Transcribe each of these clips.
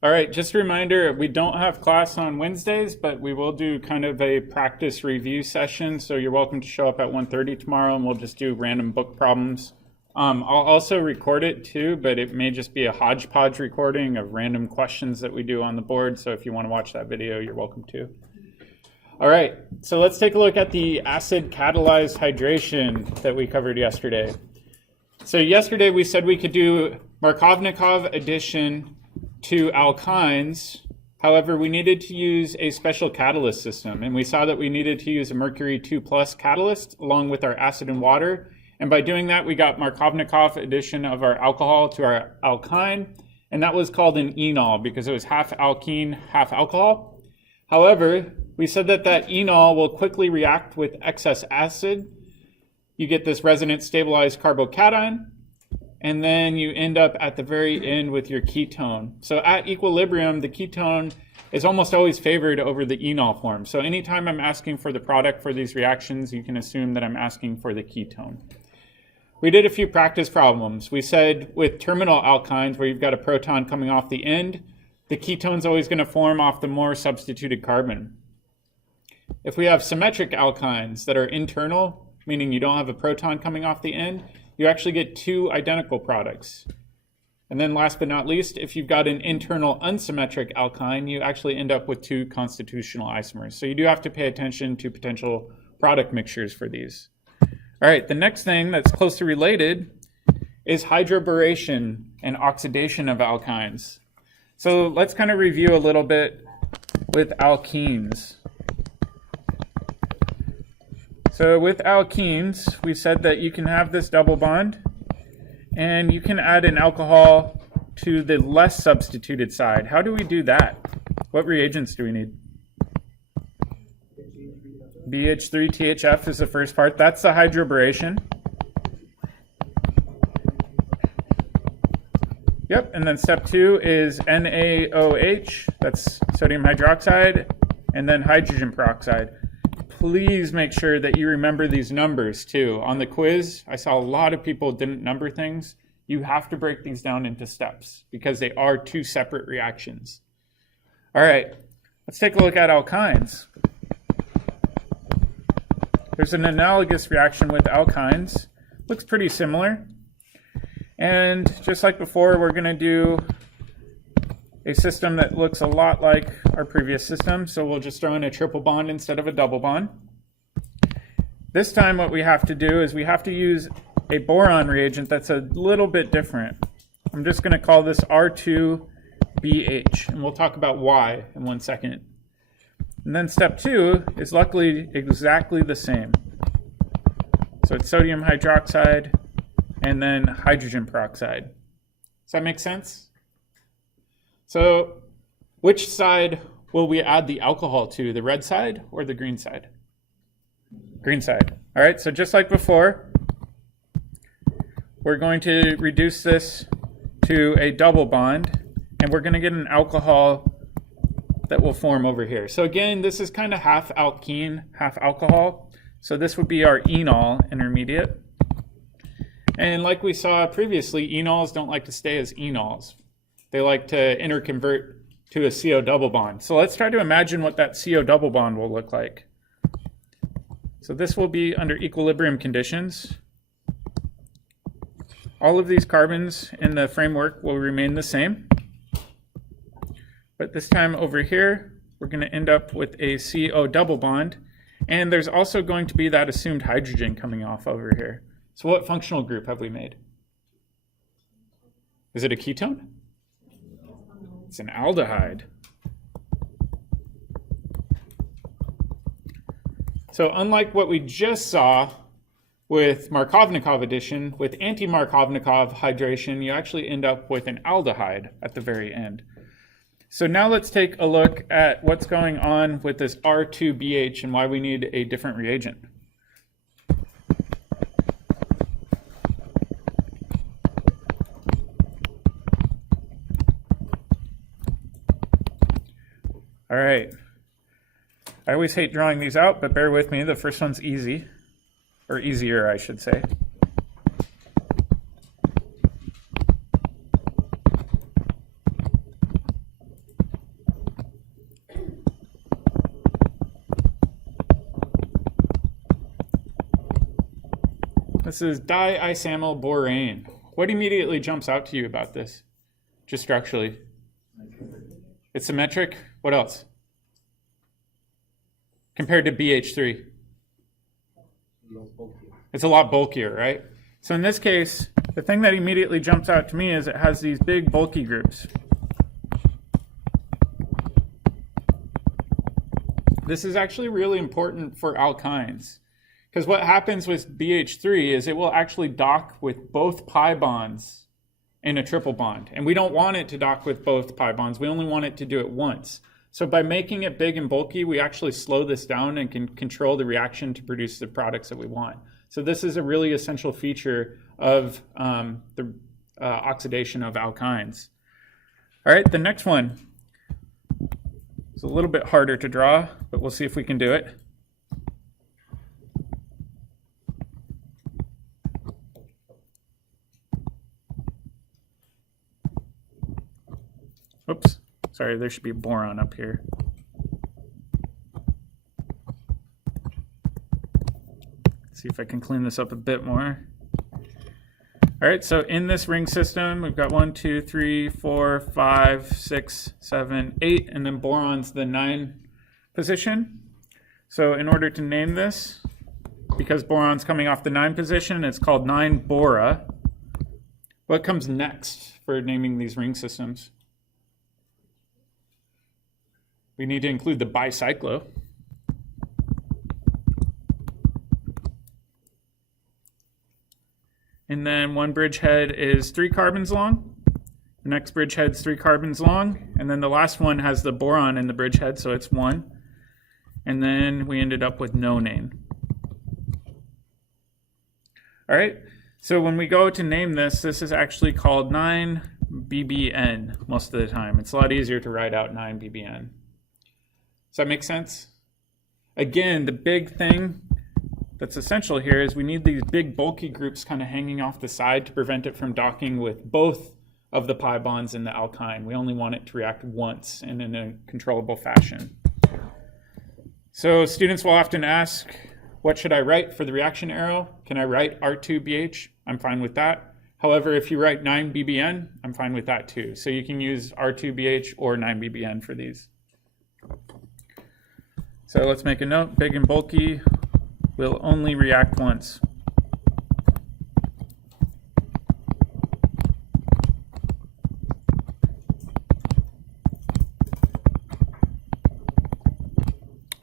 All right, just a reminder, we don't have class on Wednesdays, but we will do kind of a practice review session. So you're welcome to show up at 1:30 tomorrow, and we'll just do random book problems. I'll also record it too, but it may just be a hodgepodge recording of random questions that we do on the board. So if you want to watch that video, you're welcome to. All right, so let's take a look at the acid catalyzed hydration that we covered yesterday. So yesterday we said we could do Markovnikov addition to alkynes. However, we needed to use a special catalyst system, and we saw that we needed to use a mercury 2+ catalyst along with our acid and water. And by doing that, we got Markovnikov addition of our alcohol to our alkyne, and that was called an enol because it was half alkene, half alcohol. However, we said that that enol will quickly react with excess acid. You get this resonance stabilized carbocation, and then you end up at the very end with your ketone. So at equilibrium, the ketone is almost always favored over the enol form. So anytime I'm asking for the product for these reactions, you can assume that I'm asking for the ketone. We did a few practice problems. We said with terminal alkynes, where you've got a proton coming off the end, the ketone's always going to form off the more substituted carbon. If we have symmetric alkynes that are internal, meaning you don't have a proton coming off the end, you actually get two identical products. And then last but not least, if you've got an internal unsymmetric alkyne, you actually end up with two constitutional isomers. So you do have to pay attention to potential product mixtures for these. All right, the next thing that's closely related is hydroboration and oxidation of alkynes. So let's kind of review a little bit with alkenes. So with alkenes, we said that you can have this double bond, and you can add an alcohol to the less substituted side. How do we do that? What reagents do we need? BH3THF is the first part. That's the hydroboration. Yep, and then step 2 is NaOH, that's sodium hydroxide, and then hydrogen peroxide. Please make sure that you remember these numbers too. On the quiz, I saw a lot of people didn't number things. You have to break these down into steps because they are two separate reactions. All right, let's take a look at alkynes. There's an analogous reaction with alkynes. Looks pretty similar. And just like before, we're going to do a system that looks a lot like our previous system. So we'll just throw in a triple bond instead of a double bond. This time what we have to do is we have to use a boron reagent that's a little bit different. I'm just going to call this R2BH, and we'll talk about why in 1 second. And then step 2 is luckily exactly the same. So it's sodium hydroxide and then hydrogen peroxide. Does that make sense? So which side will we add the alcohol to, the red side or the green side? Green side. All right, so just like before, we're going to reduce this to a double bond, and we're going to get an alcohol that will form over here. So again, this is kind of half alkene, half alcohol. So this would be our enol intermediate. And like we saw previously, enols don't like to stay as enols. They like to interconvert to a CO double bond. So let's try to imagine what that CO double bond will look like. So this will be under equilibrium conditions. All of these carbons in the framework will remain the same. But this time over here, we're going to end up with a CO double bond. And there's also going to be that assumed hydrogen coming off over here. So what functional group have we made? Is it a ketone? It's an aldehyde. So unlike what we just saw with Markovnikov addition, with anti-Markovnikov hydration, you actually end up with an aldehyde at the very end. So now let's take a look at what's going on with this R2BH and why we need a different reagent. All right. I always hate drawing these out, but bear with me. The first one's easy, or easier, I should say. This is diisomylborane. What immediately jumps out to you about this, just structurally? It's symmetric. What else? Compared to BH3? It's a lot bulkier, right? So in this case, the thing that immediately jumps out to me is it has these big bulky groups. This is actually really important for alkynes, because what happens with BH3 is it will actually dock with both pi bonds in a triple bond. And we don't want it to dock with both pi bonds. We only want it to do it once. So by making it big and bulky, we actually slow this down and can control the reaction to produce the products that we want. So this is a really essential feature of the oxidation of alkynes. All right, the next one is a little bit harder to draw, but we'll see if we can do it. Oops, sorry, there should be boron up here. Let's see if I can clean this up a bit more. All right, so in this ring system, we've got 1, 2, 3, 4, 5, 6, 7, 8, and then boron's the 9 position. So in order to name this, because boron's coming off the 9 position, it's called 9-bora. What comes next for naming these ring systems? We need to include the bicyclo. And then one bridgehead is 3 carbons long. The next bridgehead's 3 carbons long. And then the last one has the boron in the bridgehead, so it's 1. And then we ended up with nonane. All right, so when we go to name this, this is actually called 9-BBN most of the time. It's a lot easier to write out 9-BBN. Does that make sense? Again, the big thing that's essential here is we need these big bulky groups kind of hanging off the side to prevent it from docking with both of the pi bonds in the alkyne. We only want it to react once and in a controllable fashion. So students will often ask, what should I write for the reaction arrow? Can I write R2BH? I'm fine with that. However, if you write 9-BBN, I'm fine with that too. So you can use R2BH or 9-BBN for these. So let's make a note, big and bulky will only react once.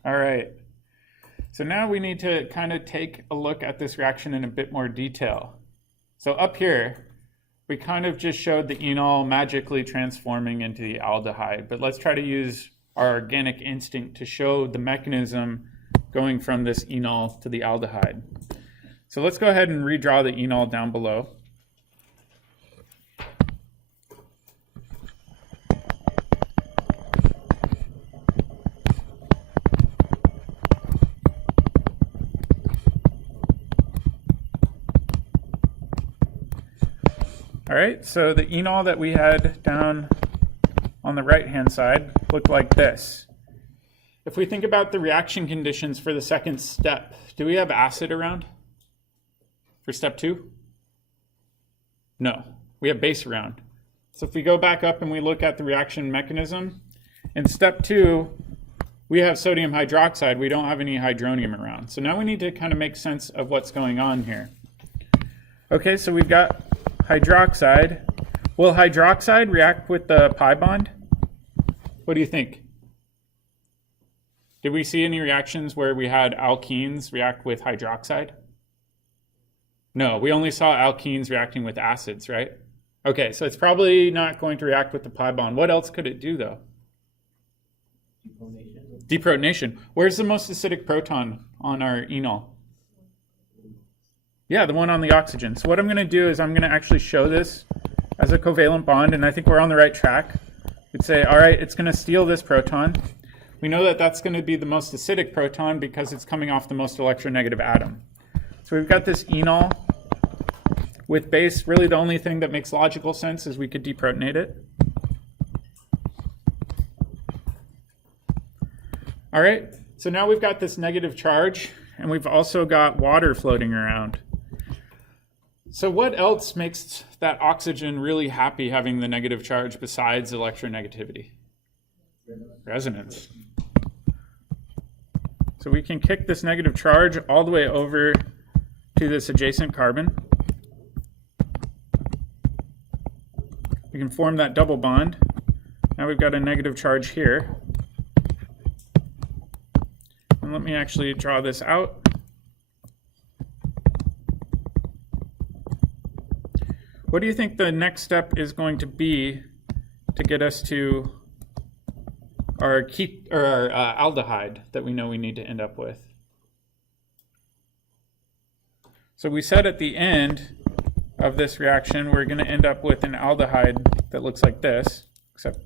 All right, so now we need to kind of take a look at this reaction in a bit more detail. So up here, we kind of just showed the enol magically transforming into the aldehyde, but let's try to use our organic instinct to show the mechanism going from this enol to the aldehyde. So let's go ahead and redraw the enol down below. All right, so the enol that we had down on the right-hand side looked like this. If we think about the reaction conditions for the second step, do we have acid around for step 2? No, we have base around. So if we go back up and we look at the reaction mechanism, in step 2, we have sodium hydroxide. We don't have any hydronium around. So now we need to kind of make sense of what's going on here. Okay, so we've got hydroxide. Will hydroxide react with the pi bond? What do you think? Did we see any reactions where we had alkenes react with hydroxide? No, we only saw alkenes reacting with acids, right? Okay, so it's probably not going to react with the pi bond. What else could it do, though? Deprotonation. Where's the most acidic proton on our enol? Yeah, the one on the oxygen. So what I'm going to do is I'm going to actually show this as a covalent bond, and I think we're on the right track. We'd say, all right, it's going to steal this proton. We know that that's going to be the most acidic proton because it's coming off the most electronegative atom. So we've got this enol with base. Really the only thing that makes logical sense is we could deprotonate it. All right, so now we've got this negative charge, and we've also got water floating around. So what else makes that oxygen really happy having the negative charge besides electronegativity? Resonance. So we can kick this negative charge all the way over to this adjacent carbon. We can form that double bond. Now we've got a negative charge here. And let me actually draw this out. What do you think the next step is going to be to get us to our aldehyde that we know we need to end up with? So we said at the end of this reaction, we're going to end up with an aldehyde that looks like this, except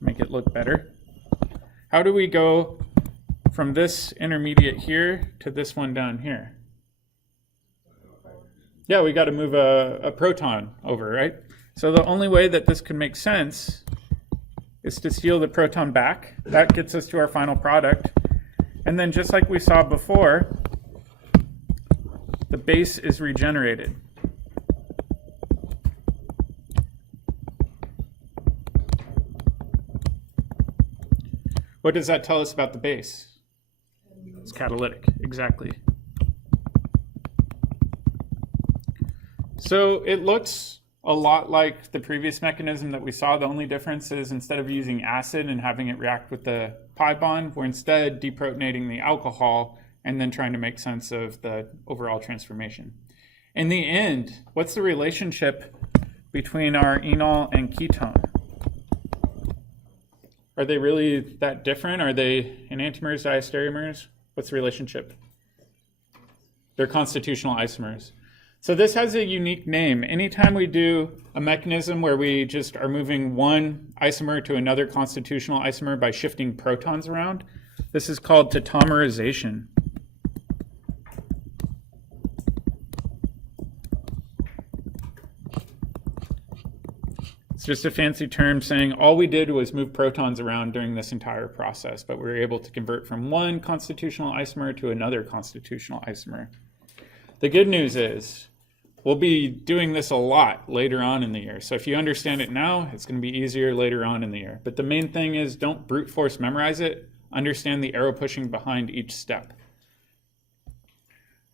make it look better. How do we go from this intermediate here to this one down here? Yeah, we got to move a proton over, right? So the only way that this can make sense is to steal the proton back. That gets us to our final product. And then just like we saw before, the base is regenerated. What does that tell us about the base? It's catalytic, exactly. So it looks a lot like the previous mechanism that we saw. The only difference is instead of using acid and having it react with the pi bond, we're instead deprotonating the alcohol and then trying to make sense of the overall transformation. In the end, what's the relationship between our enol and ketone? Are they really that different? Are they enantiomers, diastereomers? What's the relationship? They're constitutional isomers. So this has a unique name. Anytime we do a mechanism where we just are moving one isomer to another constitutional isomer by shifting protons around, this is called tautomerization. It's just a fancy term saying all we did was move protons around during this entire process, but we were able to convert from one constitutional isomer to another constitutional isomer. The good news is we'll be doing this a lot later on in the year. So if you understand it now, it's going to be easier later on in the year. But the main thing is don't brute force memorize it. Understand the arrow pushing behind each step.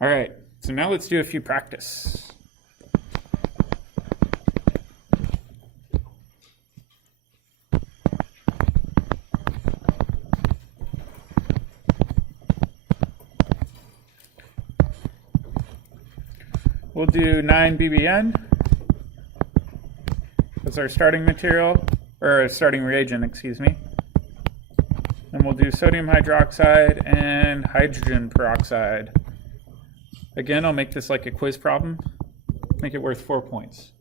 All right, so now let's do a few practice. We'll do 9 BBN as our starting material, or starting reagent, excuse me. And we'll do sodium hydroxide and hydrogen peroxide. Again, I'll make this like a quiz problem. Make it worth 4 points.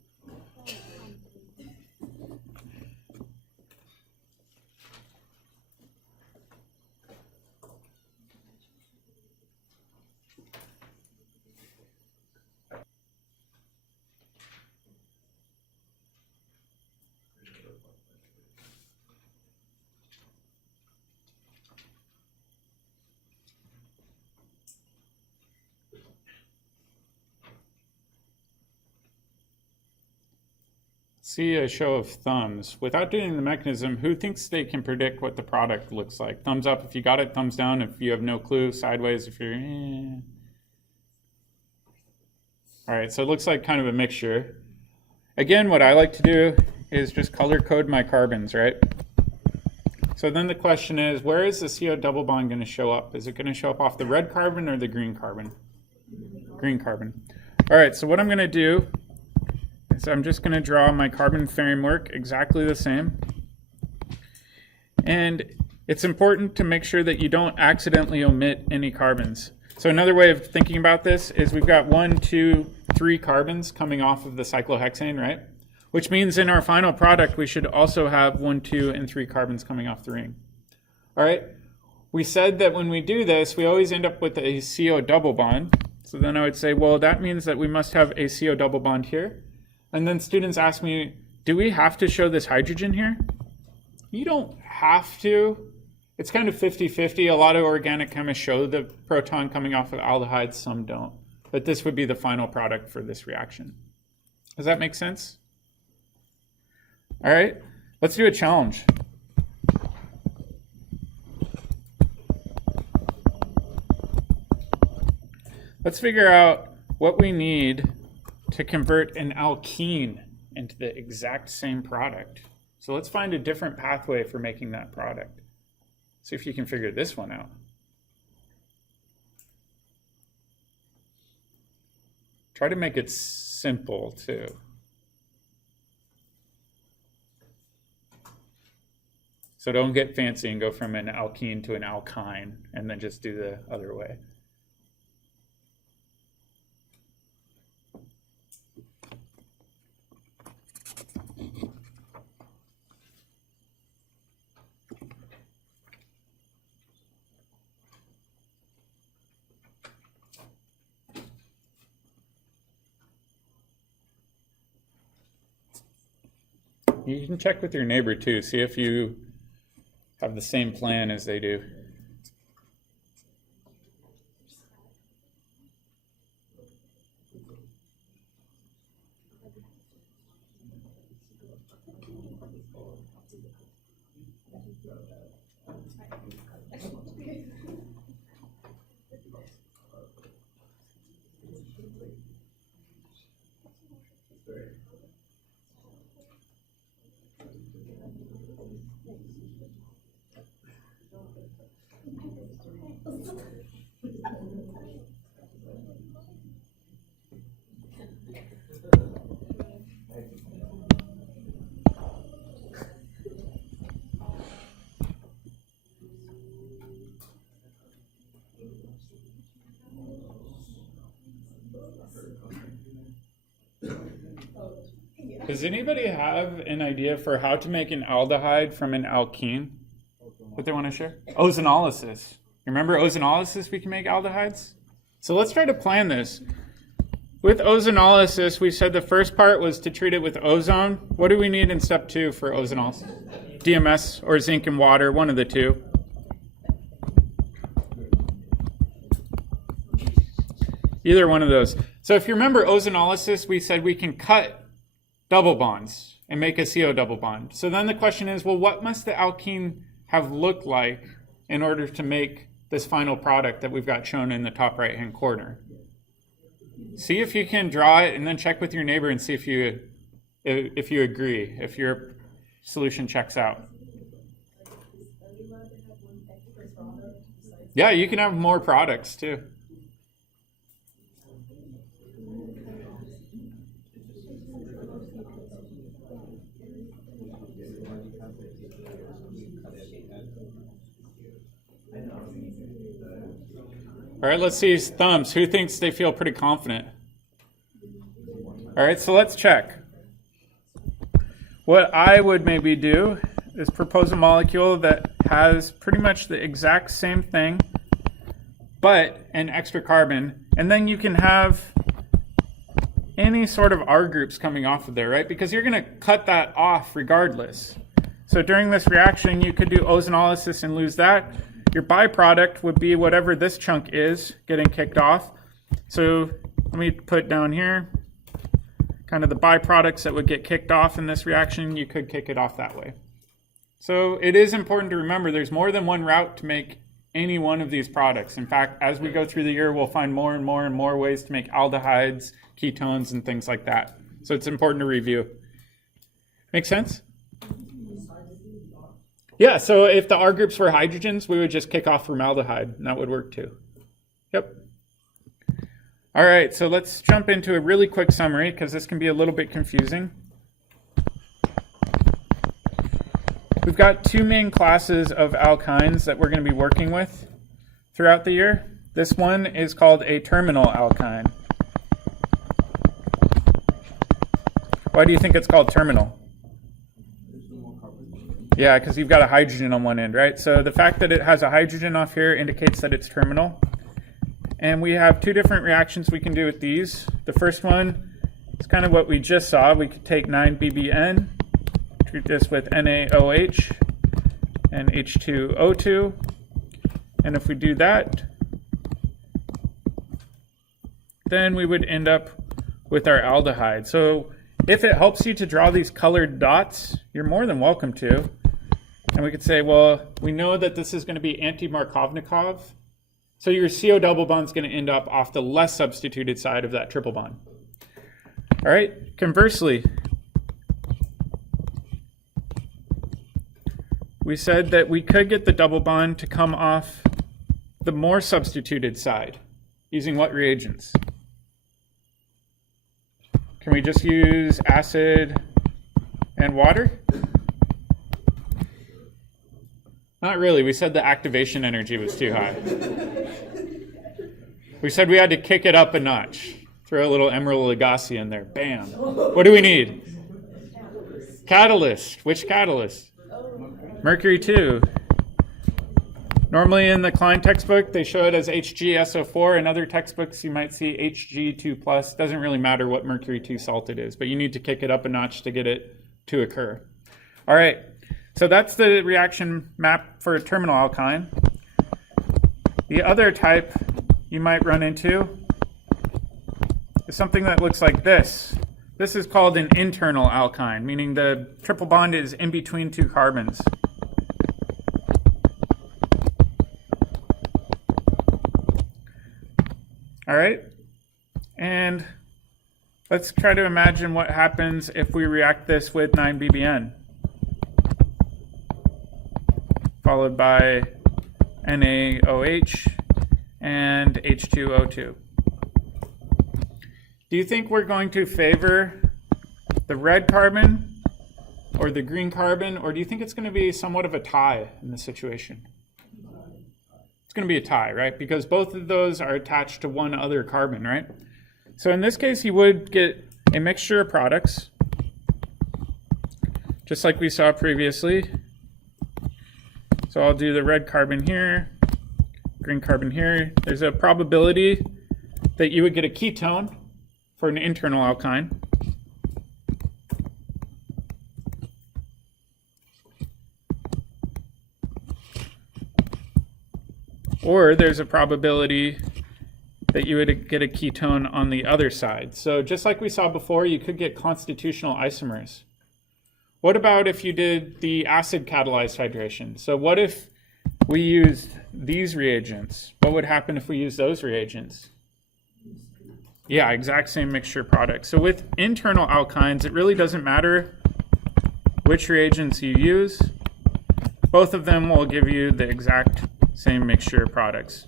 See a show of thumbs. Without doing the mechanism, who thinks they can predict what the product looks like? Thumbs up if you got it, thumbs down if you have no clue, sideways if you're All right, so it looks like kind of a mixture. Again, what I like to do is just color code my carbons, right? So then the question is, where is the CO double bond going to show up? Is it going to show up off the red carbon or the green carbon? Green carbon. All right, so what I'm going to do is I'm just going to draw my carbon framework exactly the same. And it's important to make sure that you don't accidentally omit any carbons. So another way of thinking about this is we've got 1, 2, 3 carbons coming off of the cyclohexane, right? Which means in our final product, we should also have 1, 2, and 3 carbons coming off the ring. All right, we said that when we do this, we always end up with a CO double bond. So then I would say, well, that means that we must have a CO double bond here. And then students ask me, do we have to show this hydrogen here? You don't have to. It's kind of 50-50. A lot of organic chemists show the proton coming off of aldehydes, some don't. But this would be the final product for this reaction. Does that make sense? All right, let's do a challenge. Let's figure out what we need to convert an alkene into the exact same product. So let's find a different pathway for making that product. See if you can figure this one out. Try to make it simple too. So don't get fancy and go from an alkene to an alkyne and then just do the other way. You can check with your neighbor too, see if you have the same plan as they do. Does anybody have an idea for how to make an aldehyde from an alkene that they want to share? Ozonolysis. Remember ozonolysis, we can make aldehydes? So let's try to plan this. With ozonolysis, we said the first part was to treat it with ozone. What do we need in step 2 for ozonolysis? DMS or zinc and water, one of the two. Either one of those. So if you remember ozonolysis, we said we can cut double bonds and make a CO double bond. So then the question is, well, what must the alkene have looked like in order to make this final product that we've got shown in the top right-hand corner? See if you can draw it and then check with your neighbor and see if you agree, if your solution checks out. Yeah, you can have more products too. All right, let's see thumbs. Who thinks they feel pretty confident? All right, so let's check. What I would maybe do is propose a molecule that has pretty much the exact same thing, but an extra carbon, and then you can have any sort of R groups coming off of there, right? Because you're going to cut that off regardless. So during this reaction, you could do ozonolysis and lose that. Your byproduct would be whatever this chunk is getting kicked off. So let me put down here kind of the byproducts that would get kicked off in this reaction. You could kick it off that way. So it is important to remember there's more than one route to make any one of these products. In fact, as we go through the year, we'll find more and more and more ways to make aldehydes, ketones, and things like that. So it's important to review. Make sense? Yeah, so if the R groups were hydrogens, we would just kick off formaldehyde, and that would work too. Yep. All right, so let's jump into a really quick summary, because this can be a little bit confusing. We've got two main classes of alkynes that we're going to be working with throughout the year. This one is called a terminal alkyne. Why do you think it's called terminal? Yeah, because you've got a hydrogen on one end, right? So the fact that it has a hydrogen off here indicates that it's terminal. And we have two different reactions we can do with these. The first one is kind of what we just saw. We could take 9BBN, treat this with NaOH and H2O2. And if we do that, then we would end up with our aldehyde. So If it helps you to draw these colored dots, you're more than welcome to. And we could say, well, we know that this is going to be anti-Markovnikov. So your CO double bond is going to end up off the less substituted side of that triple bond. All right, conversely, we said that we could get the double bond to come off the more substituted side using what reagents? Can we just use acid and water? Not really. We said the activation energy was too high. We said we had to kick it up a notch. Throw a little Emerald Lagasse in there. Bam. What do we need? Catalyst. Which catalyst? Mercury 2. Normally in the Klein textbook, they show it as HgSO4. In other textbooks, you might see Hg2+. Doesn't really matter what Mercury 2 salt it is, but you need to kick it up a notch to get it to occur. All right, so that's the reaction map for a terminal alkyne. The other type you might run into is something that looks like this. This is called an internal alkyne, meaning the triple bond is in between two carbons. All right, and let's try to imagine what happens if we react this with 9-BBN, followed by NaOH and H2O2. Do you think we're going to favor the red carbon or the green carbon, or do you think it's going to be somewhat of a tie in this situation? Going to be a tie, right? Because both of those are attached to one other carbon, right? So in this case, you would get a mixture of products, just like we saw previously. So I'll do the red carbon here, green carbon here. There's a probability that you would get a ketone for an internal alkyne. Or there's a probability that you would get a ketone on the other side. So just like we saw before, you could get constitutional isomers. What about if you did the acid catalyzed hydration? So what if we used these reagents? What would happen if we used those reagents? Yeah, exact same mixture product. So with internal alkynes, it really doesn't matter which reagents you use. Both of them will give you the exact same mixture of products.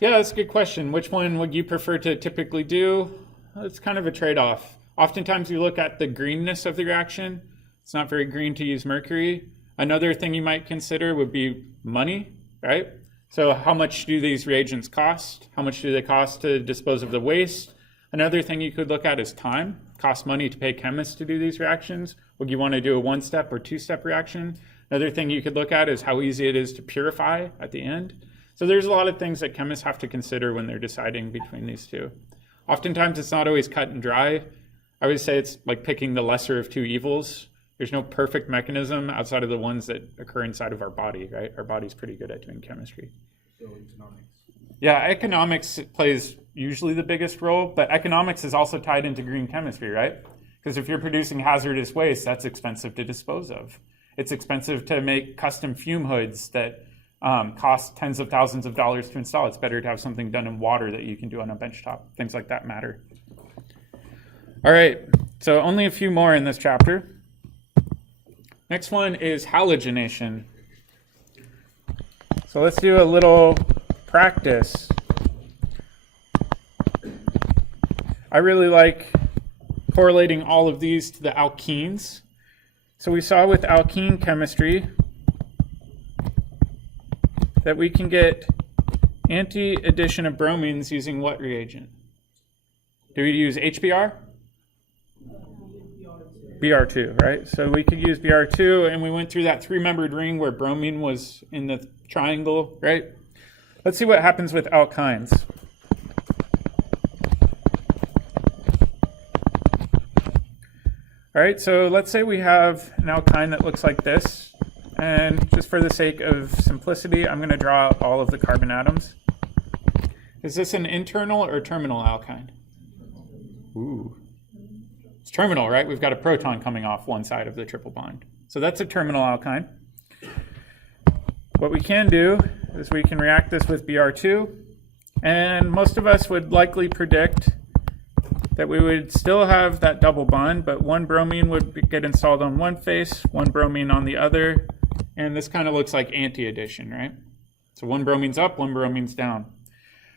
Yeah, that's a good question. Which one would you prefer to typically do? It's kind of a trade-off. Oftentimes you look at the greenness of the reaction. It's not very green to use mercury. Another thing you might consider would be money, right? So how much do these reagents cost? How much do they cost to dispose of the waste? Another thing you could look at is time. Cost money to pay chemists to do these reactions. Would you want to do a one-step or two-step reaction? Another thing you could look at is how easy it is to purify at the end. So there's a lot of things that chemists have to consider when they're deciding between these two. Oftentimes it's not always cut and dry. I would say it's like picking the lesser of two evils. There's no perfect mechanism outside of the ones that occur inside of our body, right? Our body's pretty good at doing chemistry. So economics. Yeah, economics plays usually the biggest role, but economics is also tied into green chemistry, right? Because if you're producing hazardous waste, that's expensive to dispose of. It's expensive to make custom fume hoods that cost tens of thousands of dollars to install. It's better to have something done in water that you can do on a benchtop. Things like that matter. All right, so only a few more in this chapter. Next one is halogenation. So let's do a little practice. I really like correlating all of these to the alkenes. So we saw with alkene chemistry that we can get anti-addition of bromines using what reagent? Do we use HBr? Br2, right? So we could use Br2, and we went through that three-membered ring where bromine was in the triangle, right? Let's see what happens with alkynes. All right, so let's say we have an alkyne that looks like this. And just for the sake of simplicity, I'm going to draw out all of the carbon atoms. Is this an internal or terminal alkyne? Ooh. It's terminal, right? We've got a proton coming off one side of the triple bond. So that's a terminal alkyne. What we can do is we can react this with Br2, and most of us would likely predict that we would still have that double bond, but one bromine would get installed on one face, one bromine on the other, and this kind of looks like anti-addition, right? So one bromine's up, one bromine's down.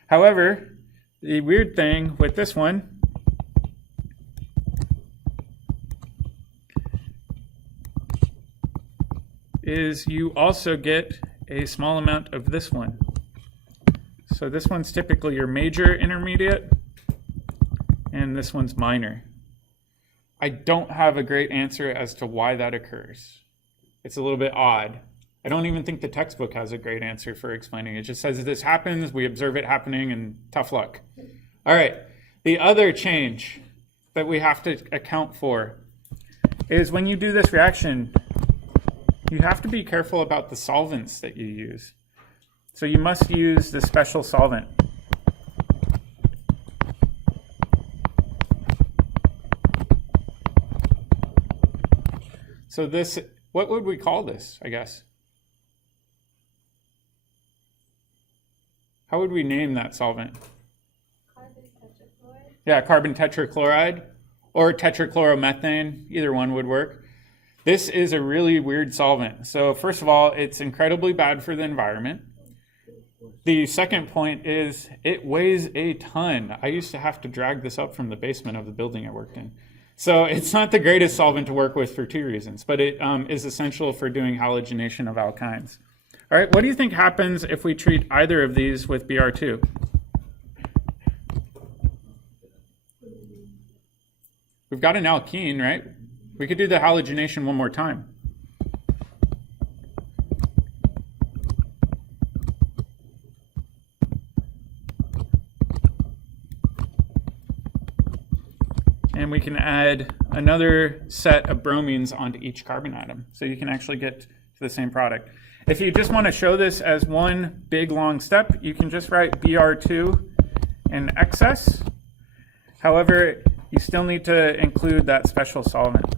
However, the weird thing with this one is you also get a small amount of this one. So this one's typically your major intermediate, and this one's minor. I don't have a great answer as to why that occurs. It's a little bit odd. I don't even think the textbook has a great answer for explaining it. It just says that this happens, we observe it happening, and tough luck. All right, the other change that we have to account for is when you do this reaction, you have to be careful about the solvents that you use. So you must use the special solvent. So this, what would we call this, I guess? How would we name that solvent? Carbon tetrachloride? Yeah, carbon tetrachloride or tetrachloromethane, either one would work. This is a really weird solvent. So first of all, it's incredibly bad for the environment. The second point is it weighs a ton. I used to have to drag this up from the basement of the building I worked in. So it's not the greatest solvent to work with for two reasons, but it is essential for doing halogenation of alkynes. All right, what do you think happens if we treat either of these with Br2? We've got an alkene, right? We could do the halogenation one more time. And we can add another set of bromines onto each carbon atom. So you can actually get to the same product. If you just want to show this as one big long step, you can just write Br2 in excess. However, you still need to include that special solvent.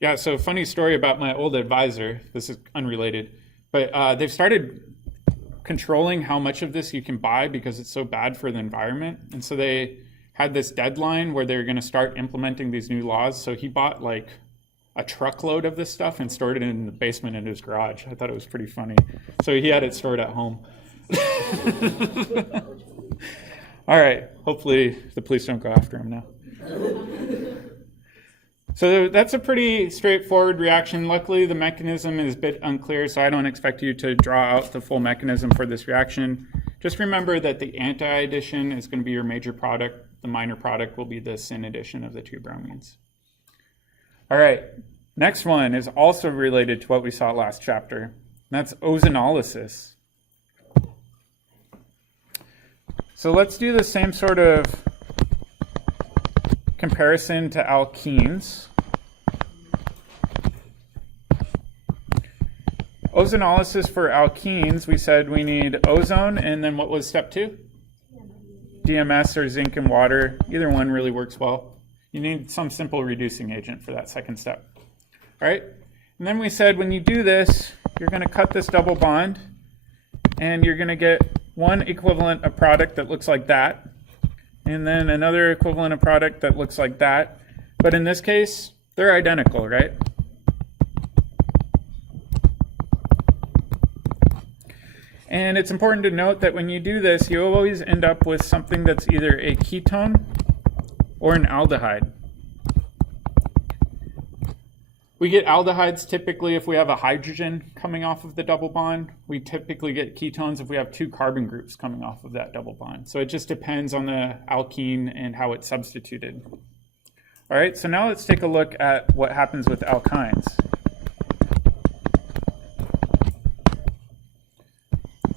Yeah, so funny story about my old advisor. This is unrelated, but they've started controlling how much of this you can buy because it's so bad for the environment. And so they had this deadline where they were going to start implementing these new laws. So he bought like a truckload of this stuff and stored it in the basement in his garage. I thought it was pretty funny. So he had it stored at home. All right, hopefully the police don't go after him now. So that's a pretty straightforward reaction. Luckily, the mechanism is a bit unclear, so I don't expect you to draw out the full mechanism for this reaction. Just remember that the anti-addition is going to be your major product. The minor product will be the syn addition of the two bromines. All right, next one is also related to what we saw last chapter, and that's ozonolysis. So let's do the same sort of comparison to alkenes. Ozonolysis for alkenes, we said we need ozone, and then what was step 2? DMS or zinc and water. Either one really works well. You need some simple reducing agent for that second step. All right, and then we said when you do this, you're going to cut this double bond, and you're going to get one equivalent of product that looks like that, and then another equivalent of product that looks like that. But in this case, they're identical, right? And it's important to note that when you do this, you always end up with something that's either a ketone or an aldehyde. We get aldehydes typically if we have a hydrogen coming off of the double bond. We typically get ketones if we have two carbon groups coming off of that double bond. So it just depends on the alkene and how it's substituted. All right, so now let's take a look at what happens with alkynes.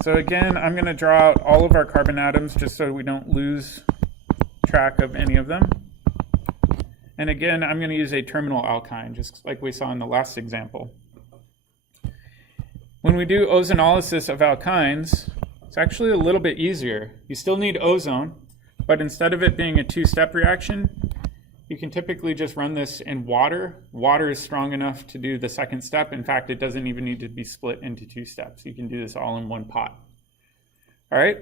So again, I'm going to draw out all of our carbon atoms just so we don't lose track of any of them. And again, I'm going to use a terminal alkyne, just like we saw in the last example. When we do ozonolysis of alkynes, It's actually a little bit easier. You still need ozone, but instead of it being a two-step reaction, you can typically just run this in water. Water is strong enough to do the second step. In fact, it doesn't even need to be split into two steps. You can do this all in one pot. All right,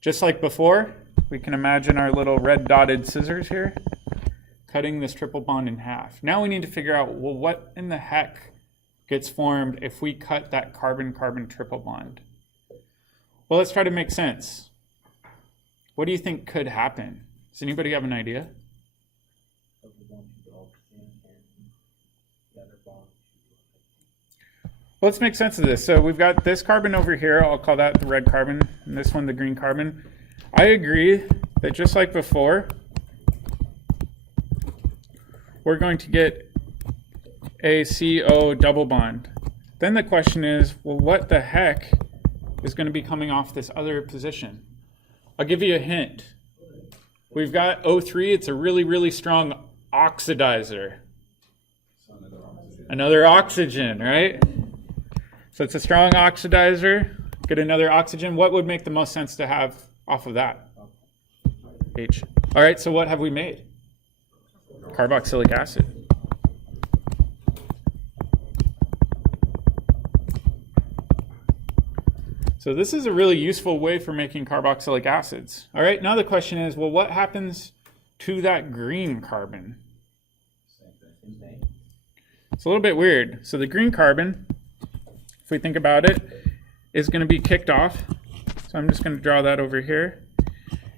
just like before, we can imagine our little red dotted scissors here, cutting this triple bond in half. Now we need to figure out, well, what in the heck gets formed if we cut that carbon-carbon triple bond? Well, let's try to make sense. What do you think could happen? Does anybody have an idea? Let's make sense of this. So we've got this carbon over here. I'll call that the red carbon, and this one the green carbon. I agree that just like before, we're going to get a CO double bond. Then the question is, well, what the heck is going to be coming off this other position? I'll give you a hint. We've got O3. It's a really, really strong oxidizer. Another oxygen, right? So it's a strong oxidizer. Get another oxygen. What would make the most sense to have off of that? H. All right, so what have we made? Carboxylic acid. So this is a really useful way for making carboxylic acids. All right, now the question is, well, what happens to that green carbon? It's a little bit weird. So the green carbon, if we think about it, is going to be kicked off. So I'm just going to draw that over here.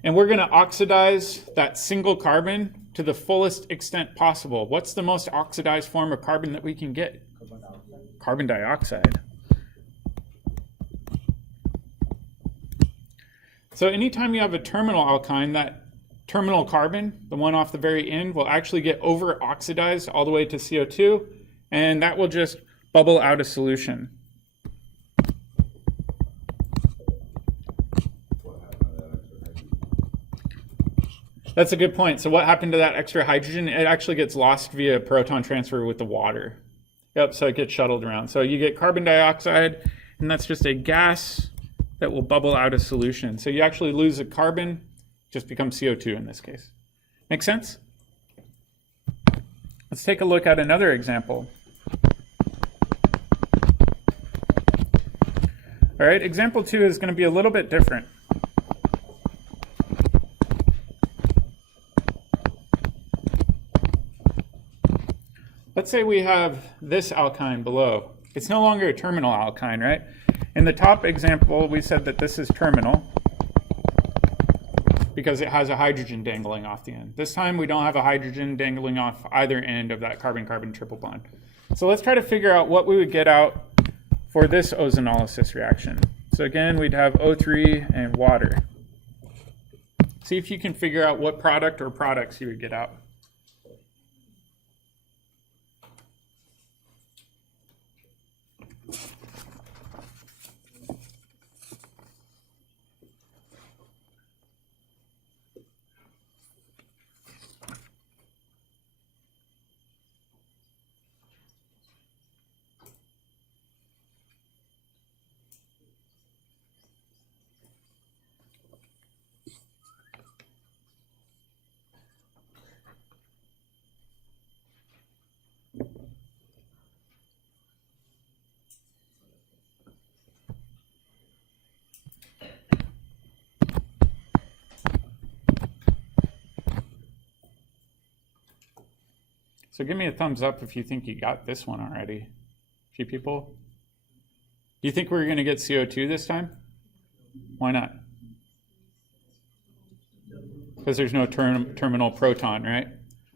And we're going to oxidize that single carbon to the fullest extent possible. What's the most oxidized form of carbon that we can get? Carbon dioxide. So anytime you have a terminal alkyne, that terminal carbon, the one off the very end, will actually get over-oxidized all the way to CO2, and that will just bubble out a solution. That's a good point. So what happened to that extra hydrogen? It actually gets lost via proton transfer with the water. Yep, so it gets shuttled around. So you get carbon dioxide, and that's just a gas that will bubble out a solution. So you actually lose a carbon, just becomes CO2 in this case. Make sense? Let's take a look at another example. All right, example 2 is going to be a little bit different. Let's say we have this alkyne below. It's no longer a terminal alkyne, right? In the top example, we said that this is terminal because it has a hydrogen dangling off the end. This time, we don't have a hydrogen dangling off either end of that carbon-carbon triple bond. So let's try to figure out what we would get out for this ozonolysis reaction. So again, we'd have O3 and water. See if you can figure out what product or products you would get out. So give me a thumbs up if you think you got this one already. A few people? Do you think we're going to get CO2 this time? Why not? Because there's no terminal proton, right?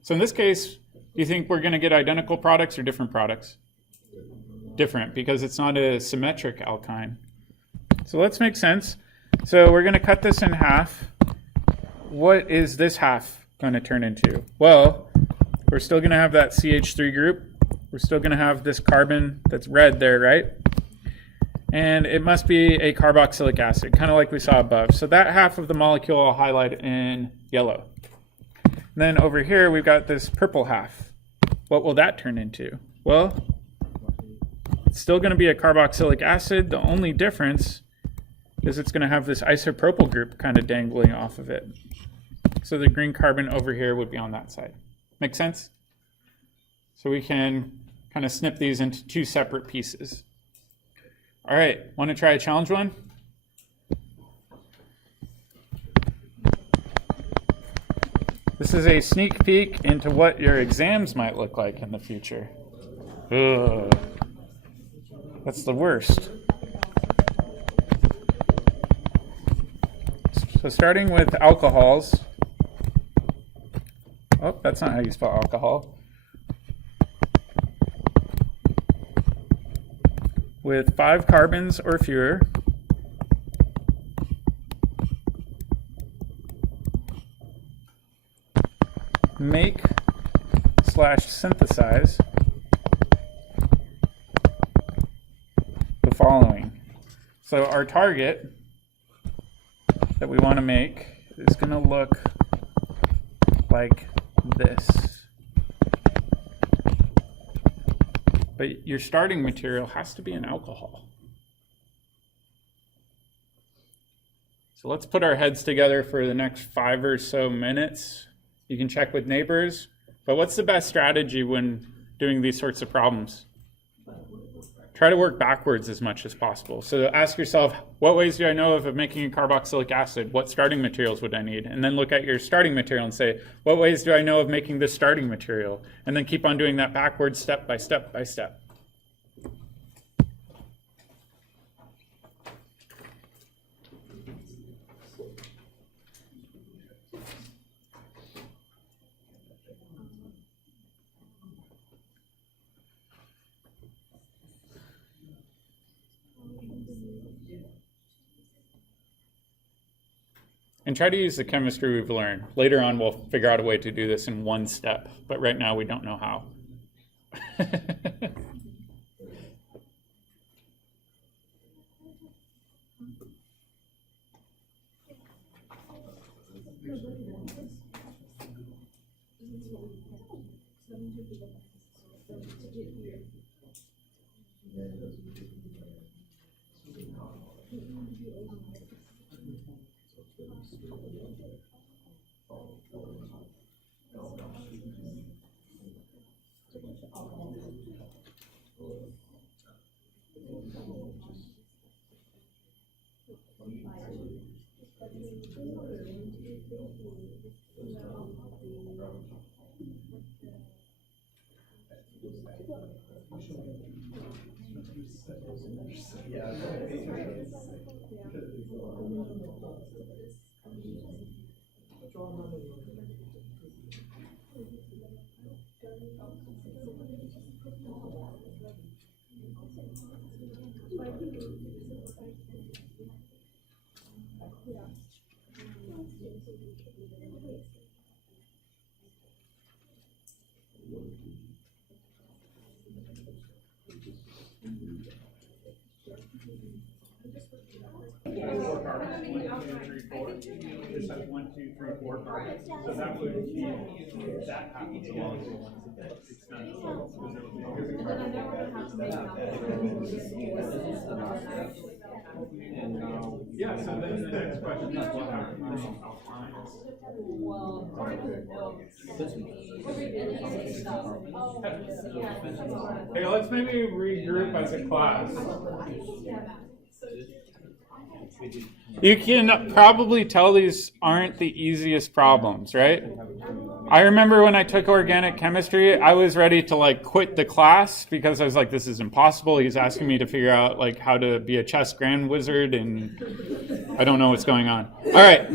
So in this case, do you think we're going to get identical products or different products? Different, because it's not a symmetric alkyne. So let's make sense. So we're going to cut this in half. What is this half going to turn into? Well, we're still going to have that CH3 group. We're still going to have this carbon that's red there, right? And it must be a carboxylic acid, kind of like we saw above. So that half of the molecule I'll highlight in yellow. And then over here, we've got this purple half. What will that turn into? Well, it's still going to be a carboxylic acid. The only difference is it's going to have this isopropyl group kind of dangling off of it. So the green carbon over here would be on that side. Make sense? So we can kind of snip these into two separate pieces. All right, want to try a challenge one? This is a sneak peek into what your exams might look like in the future. Ugh. That's the worst. So starting with alcohols. Oh, that's not how you spell alcohol. With 5 carbons or fewer. Make/synthesize the following. So our target that we want to make is going to look like this. But your starting material has to be an alcohol. So let's put our heads together for the next 5 or so minutes. You can check with neighbors, but what's the best strategy when doing these sorts of problems? Try to work backwards as much as possible. So ask yourself, what ways do I know of making a carboxylic acid? What starting materials would I need? And then look at your starting material and say, what ways do I know of making this starting material? And then keep on doing that backwards step by step by step. And try to use the chemistry we've learned. Later on, we'll figure out a way to do this in one step, but right now we don't know how. This has 1, 2, 3, 4 carbons. So that would be that happens along the ones that it's not. Yeah, so then the next question is what happens on alkynes? Hey, let's maybe regroup as a class. You can probably tell these aren't the easiest problems, right? I remember when I took organic chemistry, I was ready to like quit the class because I was like, this is impossible. He's asking me to figure out like how to be a chess grand wizard and I don't know what's going on. All right.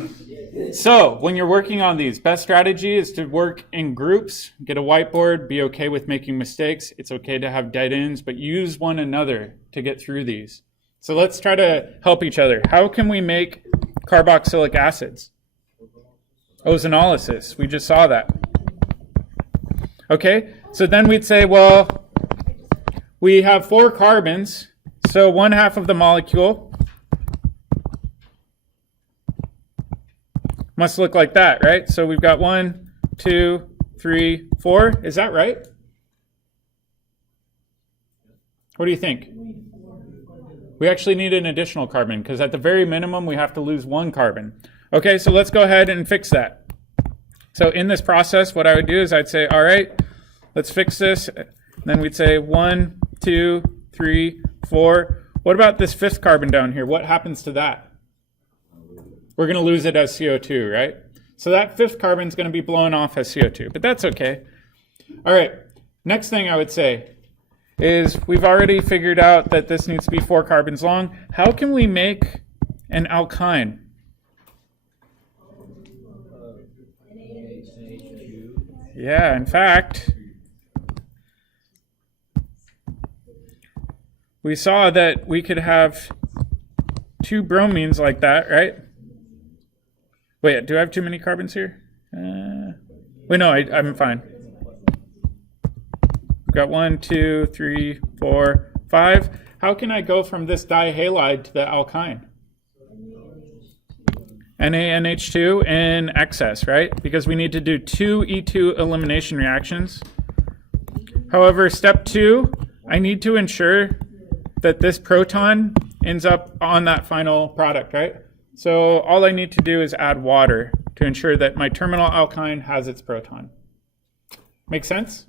So when you're working on these, best strategy is to work in groups, get a whiteboard, be okay with making mistakes. It's okay to have dead ends, but use one another to get through these. So let's try to help each other. How can we make carboxylic acids? Ozonolysis, we just saw that. Okay, so then we'd say, well, we have 4 carbons, so 1/2 of the molecule must look like that, right? So we've got 1, 2, 3, 4. Is that right? What do you think? We actually need an additional carbon because at the very minimum, we have to lose one carbon. Okay, so let's go ahead and fix that. So in this process, what I would do is I'd say, all right, let's fix this. And then we'd say 1, 2, 3, 4. What about this fifth carbon down here? What happens to that? We're going to lose it as CO2, right? So that fifth carbon is going to be blown off as CO2, but that's okay. All right, next thing I would say is we've already figured out that this needs to be 4 carbons long. How can we make an alkyne? Yeah, in fact, we saw that we could have 2 bromines like that, right? Wait, do I have too many carbons here? Wait, no, I'm fine. We've got 1, 2, 3, 4, 5. How can I go from this dihalide to the alkyne? NaNH2 in excess, right? Because we need to do 2 E2 elimination reactions. However, step 2, I need to ensure that this proton ends up on that final product, right? So all I need to do is add water to ensure that my terminal alkyne has its proton. Make sense?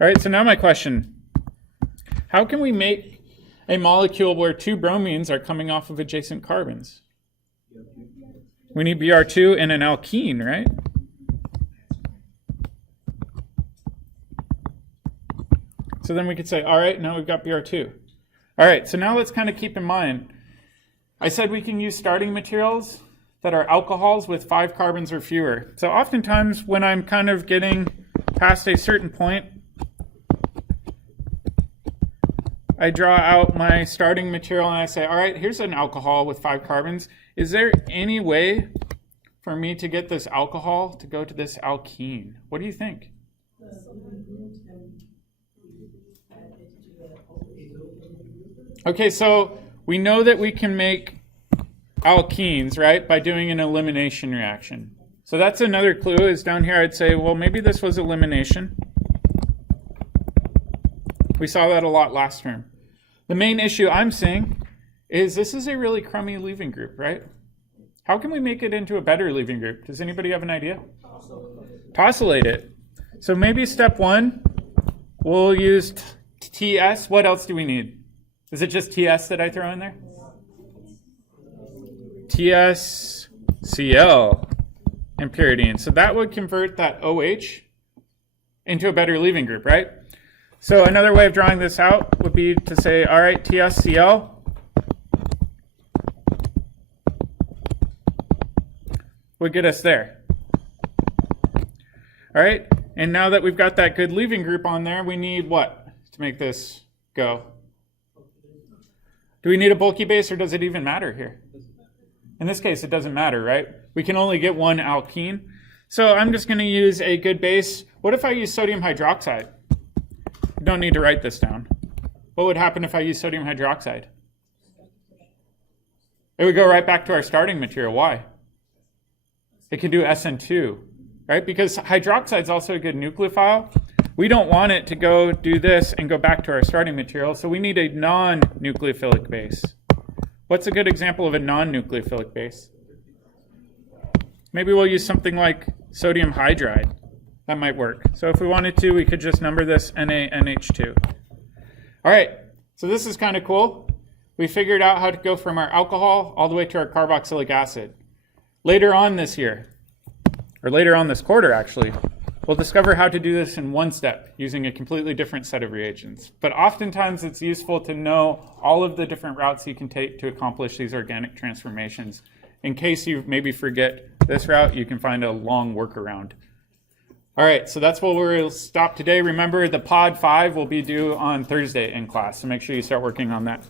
All right, so now my question. How can we make a molecule where 2 bromines are coming off of adjacent carbons? We need Br2 and an alkene, right? So then we could say, all right, now we've got Br2. All right, so now let's kind of keep in mind, I said we can use starting materials that are alcohols with 5 carbons or fewer. So oftentimes when I'm kind of getting past a certain point, I draw out my starting material and I say, all right, here's an alcohol with 5 carbons. Is there any way for me to get this alcohol to go to this alkene? What do you think? Okay, so we know that we can make alkenes, right, by doing an elimination reaction. So that's another clue is down here I'd say, well, maybe this was elimination. We saw that a lot last term. The main issue I'm seeing is this is a really crummy leaving group, right? How can we make it into a better leaving group? Does anybody have an idea? Tosylate it. So maybe step 1, we'll use TS. What else do we need? Is it just TS that I throw in there? TSCl and pyridine. So that would convert that OH into a better leaving group, right? So another way of drawing this out would be to say, all right, TSCl would get us there. All right, and now that we've got that good leaving group on there, we need what to make this go? Do we need a bulky base or does it even matter here? In this case, it doesn't matter, right? We can only get one alkene. So I'm just going to use a good base. What if I use sodium hydroxide? We don't need to write this down. What would happen if I use sodium hydroxide? It would go right back to our starting material. Why? It can do SN2, right? Because hydroxide is also a good nucleophile. We don't want it to go do this and go back to our starting material, so we need a non-nucleophilic base. What's a good example of a non-nucleophilic base? Maybe we'll use something like sodium hydride. That might work. So if we wanted to, we could just number this NaNH2. All right, so this is kind of cool. We figured out how to go from our alcohol all the way to our carboxylic acid. Later on this year, or later on this quarter actually, we'll discover how to do this in one step using a completely different set of reagents. But oftentimes it's useful to know all of the different routes you can take to accomplish these organic transformations. In case you maybe forget this route, you can find a long workaround. All right, so that's where we'll stop today. Remember, the pod 5 will be due on Thursday in class, so make sure you start working on that.